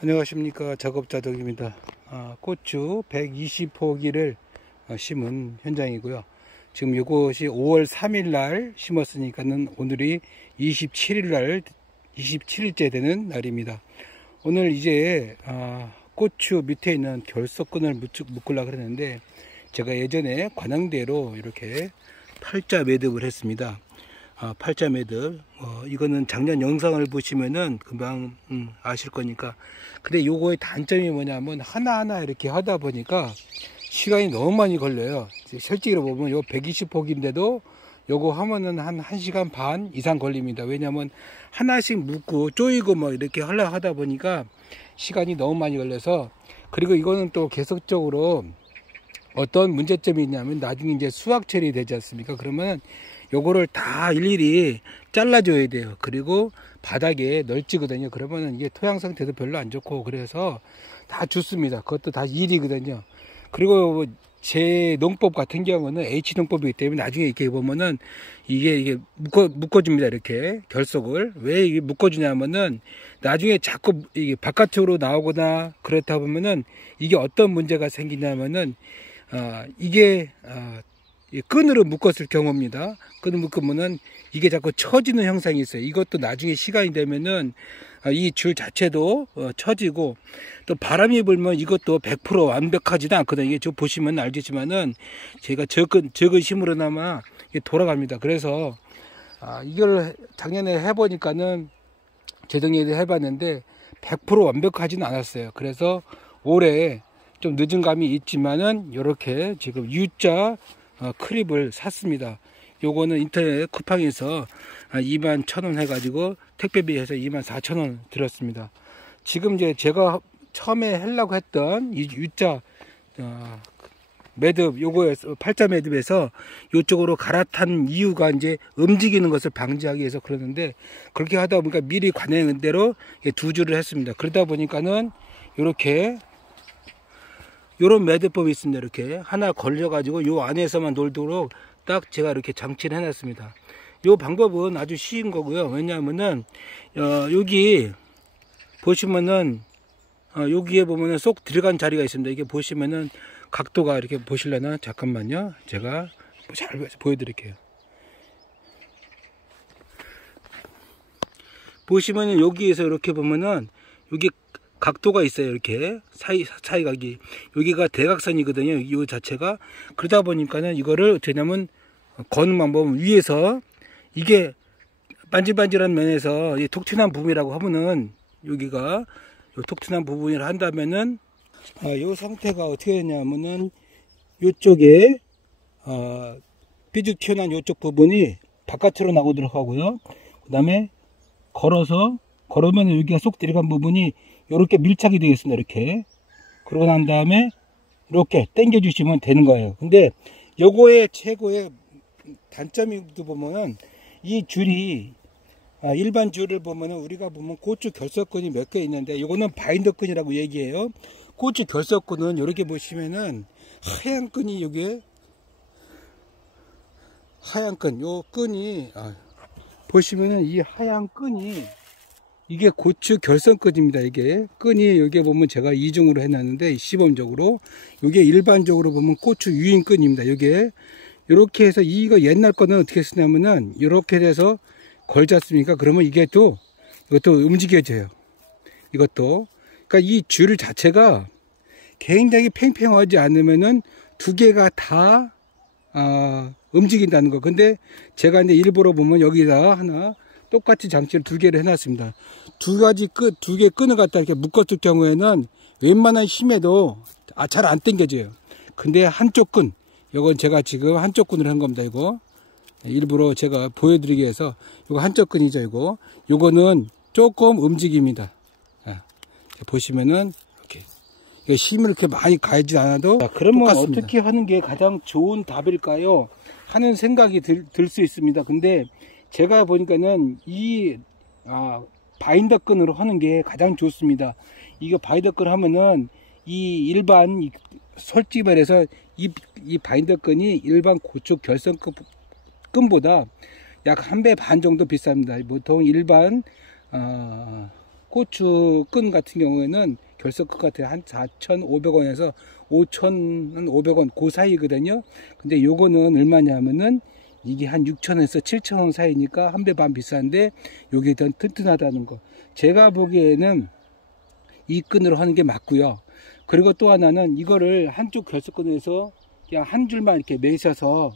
안녕하십니까, 작업자덕입니다. 고추 120포기를 심은 현장이고요. 지금 이것이 5월 3일 날 심었으니까는 오늘이 27일째 되는 날입니다. 오늘 이제 고추 밑에 있는 결석근을 묶으려고 그랬는데, 제가 예전에 관양대로 이렇게 팔자 매듭을 했습니다. 팔자 매듭, 이거는 작년 영상을 보시면은 금방 아실 거니까. 근데 요거의 단점이 뭐냐면 하나하나 이렇게 하다 보니까 시간이 너무 많이 걸려요. 실제로 보면 요 120폭인데도 요거 하면은 한 1시간 반 이상 걸립니다. 왜냐면 하나씩 묶고 조이고 뭐 이렇게 하려고 하다 보니까 시간이 너무 많이 걸려서. 그리고 이거는 또 계속적으로 어떤 문제점이 있냐면 나중에 이제 수확 처리되지 않습니까? 그러면 요거를 다 일일이 잘라줘야 돼요. 그리고 바닥에 널찍거든요. 그러면은 이게 토양 상태도 별로 안 좋고, 그래서 다 죽습니다. 그것도 다 일이거든요. 그리고 제 농법 같은 경우는 H농법이기 때문에 나중에 이렇게 보면은 이게 묶어줍니다. 이렇게 결석을. 왜 이게 묶어주냐면은 나중에 자꾸 이게 바깥으로 나오거나 그렇다 보면은 이게 어떤 문제가 생기냐면은 이게 끈으로 묶었을 경우입니다. 끈을 묶으면은 이게 자꾸 처지는 형상이 있어요. 이것도 나중에 시간이 되면은 이 줄 자체도 처지고, 또 바람이 불면 이것도 100% 완벽하지도 않거든요. 이게 저 보시면 알겠지만은 제가 적은 힘으로나마 돌아갑니다. 그래서 이걸 작년에 해보니까는 재정리를 해봤는데 100% 완벽하지는 않았어요. 그래서 올해 좀 늦은 감이 있지만은 이렇게 지금 U자 크립을 샀습니다. 요거는 인터넷 쿠팡에서 21,000원 해가지고 택배비해서 24,000원 들었습니다. 지금 이제 제가 처음에 하려고 했던 이 U자 매듭, 요거에서 팔자 매듭에서 요쪽으로 갈아탄 이유가 이제 움직이는 것을 방지하기 위해서 그러는데, 그렇게 하다 보니까 미리 관행한 대로 두 줄을 했습니다. 그러다 보니까는 요렇게 요런 매듭법이 있습니다. 이렇게 하나 걸려 가지고 요 안에서만 놀도록 딱 제가 이렇게 장치를 해 놨습니다. 요 방법은 아주 쉬운 거고요. 왜냐하면은 여기 보시면은 여기에 보면은 쏙 들어간 자리가 있습니다. 이게 보시면은 각도가 이렇게 보실려나? 잠깐만요. 제가 잘 보여드릴게요. 보시면은 여기에서 이렇게 보면은 여기 각도가 있어요. 이렇게 사이각이, 여기가 대각선이거든요. 이 자체가. 그러다 보니까는 이거를 어떻게 하냐면 거는 방법은 위에서 이게 반질반질한 면에서 이 톡 튀는 부분이라고 하면은, 여기가 톡 튀는 부분이라 한다면은 이 상태가 어떻게 되냐면은 이쪽에 삐죽 튀어나온 이쪽 부분이 바깥으로 나오도록 하고요. 그 다음에 걸으면 여기가 쏙 들어간 부분이 이렇게 밀착이 되겠습니다. 이렇게. 그러고 난 다음에 이렇게 당겨 주시면 되는 거예요. 근데 요거의 최고의 단점이 보면은 이 줄이 일반 줄을 보면은 우리가 보면 고추 결석근이 몇 개 있는데, 요거는 바인더끈이라고 얘기해요. 고추 결석근은 이렇게 보시면은 하얀 끈이, 요게 하얀 끈, 요 끈이 보시면은 이 하얀 끈이 이게 고추 결석근입니다. 이게 끈이, 여기에 보면 제가 이중으로 해놨는데 시범적으로, 이게 일반적으로 보면 고추 유인끈입니다. 이게 이렇게 해서, 이거 옛날 거는 어떻게 쓰냐면은 이렇게 돼서 걸지 않습니까? 그러면 이것도 움직여져요. 이것도. 그러니까 이 줄 자체가 굉장히 팽팽하지 않으면은 두 개가 다 움직인다는 거. 근데 제가 이제 일부러 보면 여기다 하나 똑같이 장치를 두 개를 해놨습니다. 두 개 끈을 갖다 이렇게 묶었을 경우에는 웬만한 힘에도 잘 안 당겨져요. 근데 한쪽 끈, 이건 제가 지금 한쪽 끈으로 한 겁니다. 이거 일부러 제가 보여드리기 위해서. 이거 한쪽 끈이죠. 요거는 조금 움직입니다. 보시면은 이렇게 힘을 이렇게 많이 가하지 않아도. 그러면 똑같습니다. 어떻게 하는 게 가장 좋은 답일까요? 하는 생각이 들 수 있습니다. 근데 제가 보니까는 이 바인더 끈으로 하는 게 가장 좋습니다. 이거 바인더 끈 하면은 이 일반 솔직히 말해서 이 바인더 끈이 일반 고추 결석 끈보다 약 1배 반 정도 비쌉니다. 보통 일반 고추 끈 같은 경우에는 결석끝 같은 한 4,500원에서 5,500원 그 사이거든요. 근데 요거는 얼마냐면은 이게 한 6,000원에서 7,000원 사이니까 한 배 반 비싼데 요게 더 튼튼하다는 거. 제가 보기에는 이 끈으로 하는 게 맞고요. 그리고 또 하나는 이거를 한쪽 결석끈에서 그냥 한 줄만 이렇게 매셔서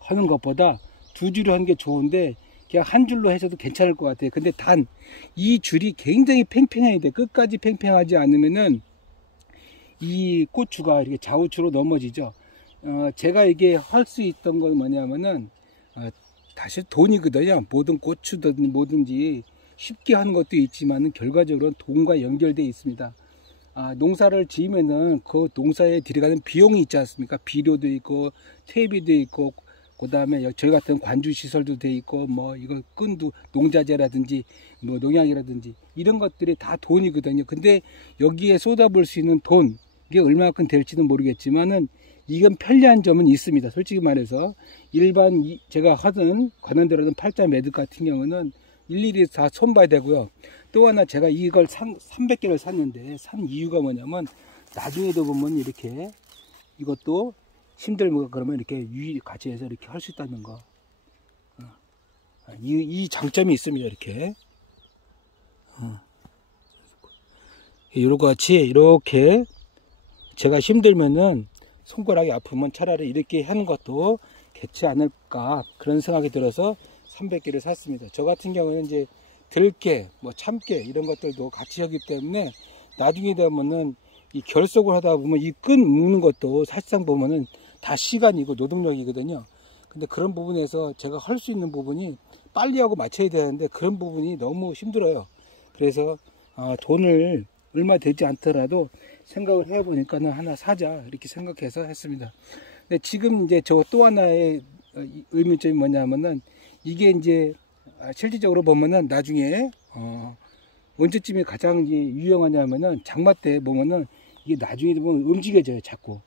하는 것보다 두 줄로 하는 게 좋은데 그냥 한 줄로 해서도 괜찮을 것 같아요. 근데 단 이 줄이 굉장히 팽팽해야 돼. 끝까지 팽팽하지 않으면은 이 고추가 이렇게 좌우추로 넘어지죠. 제가 이게 할 수 있던 건 뭐냐면은 다시 돈이거든요. 모든 고추든 뭐든지 쉽게 하는 것도 있지만 결과적으로는 돈과 연결되어 있습니다. 농사를 지으면은 그 농사에 들어가는 비용이 있지 않습니까? 비료도 있고 퇴비도 있고 그 다음에 저희 같은 관주 시설도 돼 있고 뭐 이거 끈도 농자재라든지 뭐 농약이라든지 이런 것들이 다 돈이거든요. 근데 여기에 쏟아볼 수 있는 돈 이게 얼마만큼 될지는 모르겠지만은 이건 편리한 점은 있습니다. 솔직히 말해서 일반 제가 하던 관원대로 팔자 매듭 같은 경우는 일일이 다 손봐야 되고요. 또 하나 제가 이걸 300개를 샀는데 산 이유가 뭐냐면 나중에도 보면 이렇게 이것도 힘들면 그러면 이렇게 같이 해서 이렇게 할 수 있다는 거. 이 장점이 있습니다. 이렇게. 이렇게 같이 이렇게 제가 힘들면은 손가락이 아프면 차라리 이렇게 하는 것도 괜찮지 않을까 그런 생각이 들어서 300개를 샀습니다. 저 같은 경우는 이제 들깨, 뭐 참깨 이런 것들도 같이 하기 때문에 나중에 되면은 이 결석을 하다 보면 이 끈 묶는 것도 사실상 보면은 다 시간이고 노동력이거든요. 근데 그런 부분에서 제가 할 수 있는 부분이 빨리 하고 맞춰야 되는데 그런 부분이 너무 힘들어요. 그래서 돈을 얼마 되지 않더라도 생각을 해보니까는 하나 사자 이렇게 생각해서 했습니다. 근데 지금 이제 저 또 하나의 의문점이 뭐냐면은 이게 이제 실질적으로 보면은 나중에 언제쯤에 가장 유용하냐면은 장마 때 보면은 이게 나중에 보면 움직여져요. 자꾸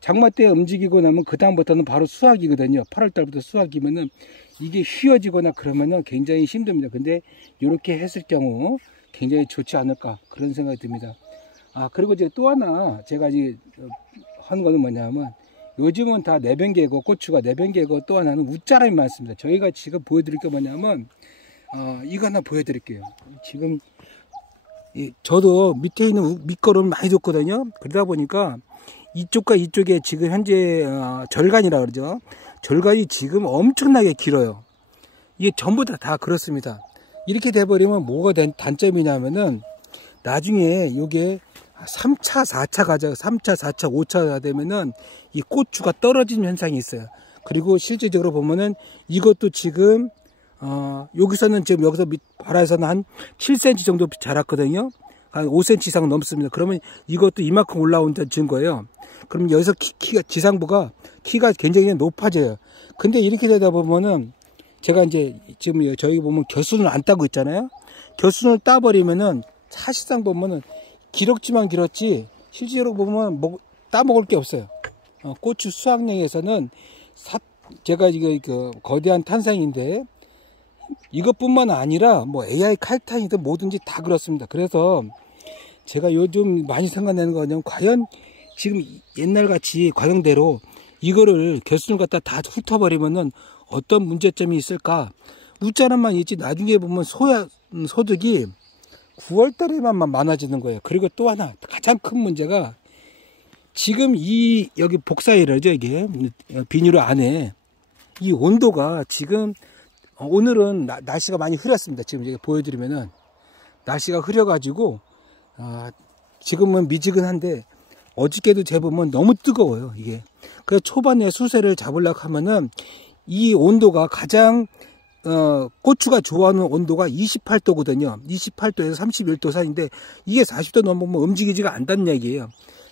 장마 때 움직이고 나면 그 다음부터는 바로 수확이거든요. 8월 달부터 수확이면은 이게 휘어지거나 그러면은 굉장히 힘듭니다. 근데 이렇게 했을 경우 굉장히 좋지 않을까 그런 생각이 듭니다. 그리고 이제 또 하나 제가 이제 하는 거는 뭐냐면 요즘은 다 내변개고 고추가 내변개고 또 하나는 웃자람이 많습니다. 저희가 지금 보여드릴 게 뭐냐면 이거 하나 보여드릴게요. 지금 저도 밑에 있는 밑거름을 많이 줬거든요. 그러다 보니까 이쪽과 이쪽에 지금 현재 절간이라 그러죠. 절간이 지금 엄청나게 길어요. 이게 전부 다 그렇습니다. 이렇게 돼버리면 뭐가 단점이냐면은 나중에 이게 3차, 4차 가자, 3차, 4차, 5차가 되면은 이 고추가 떨어지는 현상이 있어요. 그리고 실질적으로 보면은 이것도 지금, 여기서는 지금 여기서 바라에서는 한 7cm 정도 자랐거든요. 한 5cm 이상 넘습니다. 그러면 이것도 이만큼 올라온다는 증거예요. 그럼 여기서 키가, 지상부가 키가 굉장히 높아져요. 근데 이렇게 되다 보면은 제가 이제 지금 저희 보면 겨순을 안 따고 있잖아요. 겨순을 따버리면은 사실상 보면은 길었지만 길었지 실제로 보면 따먹을 게 없어요. 고추 수확량에서는 제가 이거 그 거대한 탄산인데 이것뿐만 아니라 뭐 AI 칼탄이든 뭐든지 다 그렇습니다. 그래서 제가 요즘 많이 생각나는 거는 과연 지금 옛날같이 과정대로 이거를 결순을 갖다 다 훑어버리면은 어떤 문제점이 있을까? 웃자람만 있지 나중에 보면 소득이 9월 달에만 많아지는 거예요. 그리고 또 하나 가장 큰 문제가 지금 여기 복사이라죠. 이게 비닐로 안에 이 온도가 지금 오늘은 날씨가 많이 흐렸습니다. 지금 이제 보여드리면은 날씨가 흐려가지고 지금은 미지근한데 어저께도 재보면 너무 뜨거워요. 이게 그래서 초반에 수세를 잡으려고 하면은 이 온도가 가장 고추가 좋아하는 온도가 28도거든요. 28도에서 31도 사이인데 이게 40도 넘으면 움직이지가 않다는 얘기예요.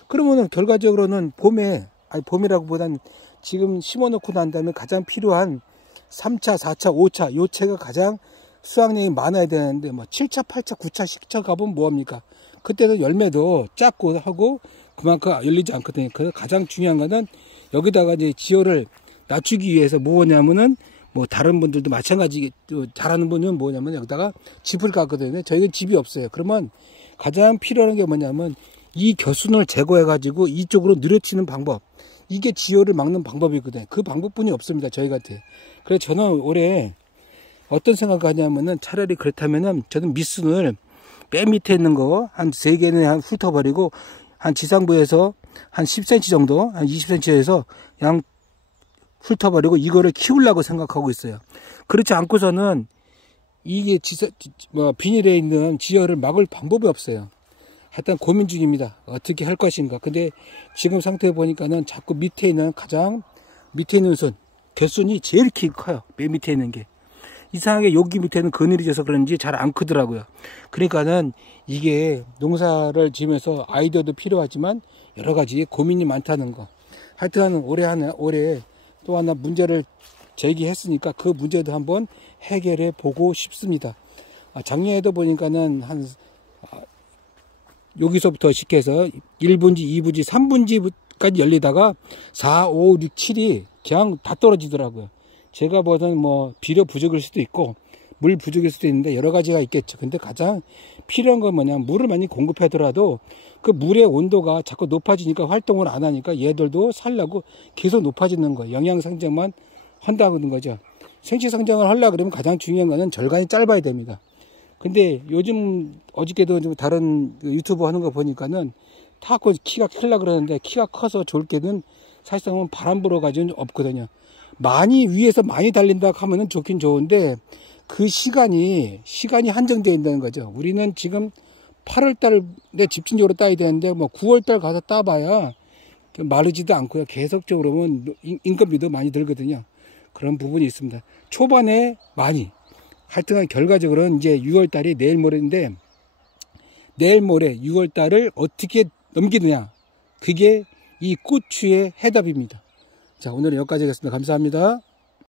그러면은 결과적으로는 봄이라고 보다는 지금 심어놓고 난 다음에 가장 필요한 3차, 4차, 5차 요 채가 가장 수확량이 많아야 되는데 뭐 7차, 8차, 9차, 10차 가보면 뭐합니까? 그때도 열매도 작고 하고 그만큼 열리지 않거든요. 그래서 가장 중요한 거는 여기다가 이제 지열을 낮추기 위해서 뭐냐면은 뭐 다른 분들도 마찬가지 잘하는 분은 뭐냐면 여기다가 짚을 깎거든요. 저희는 짚이 없어요. 그러면 가장 필요한 게 뭐냐면 이 겨순을 제거해 가지고 이쪽으로 늘어치는 방법, 이게 지혈을 막는 방법이거든요. 그 방법뿐이 없습니다, 저희한테. 그래서 저는 올해 어떤 생각을 하냐면은 차라리 그렇다면은 저는 밑순을 맨 밑에 있는 거 한 3개는 한 훑어버리고 한 지상부에서 한 10cm 정도, 한 20cm에서 그냥 훑어버리고 이거를 키우려고 생각하고 있어요. 그렇지 않고서는 이게 비닐에 있는 지혈을 막을 방법이 없어요. 하여튼 고민 중입니다. 어떻게 할 것인가. 근데 지금 상태 보니까는 자꾸 밑에 있는 가장 밑에 있는 순, 겨순이 제일 커요. 맨 밑에 있는 게. 이상하게 여기 밑에는 그늘이 져서 그런지 잘 안 크더라고요. 그러니까는 이게 농사를 지으면서 아이디어도 필요하지만 여러 가지 고민이 많다는 거. 하여튼 올해 또 하나 문제를 제기했으니까 그 문제도 한번 해결해 보고 싶습니다. 작년에도 보니까는 여기서부터 시작해서 1분지, 2분지, 3분지까지 열리다가 4, 5, 6, 7이 그냥 다 떨어지더라고요. 제가 보던 비료 부족일 수도 있고 물 부족일 수도 있는데 여러 가지가 있겠죠. 근데 가장 필요한 건 뭐냐, 물을 많이 공급하더라도 그 물의 온도가 자꾸 높아지니까 활동을 안 하니까 얘들도 살려고 계속 높아지는 거예요. 영양 상정만 한다는 거죠. 생체 성장을 하려고 그러면 가장 중요한 거는 절간이 짧아야 됩니다. 근데 요즘 어저께도 좀 다른 유튜버 하는 거 보니까는 타고 키가 크려고 그러는데 키가 커서 좋을 게는 사실상은 바람 불어 가지고는 없거든요. 많이 위에서 많이 달린다 하면은 좋긴 좋은데 그 시간이 한정되어 있다는 거죠. 우리는 지금 8월달에 집중적으로 따야 되는데 9월달 가서 따봐야 마르지도 않고요. 계속적으로 보면 인건비도 많이 들거든요. 그런 부분이 있습니다. 초반에 많이. 하여튼 결과적으로는 이제 6월달이 내일 모레인데 내일 모레 6월달을 어떻게 넘기느냐. 그게 이 고추의 해답입니다. 자, 오늘은 여기까지 하겠습니다. 감사합니다.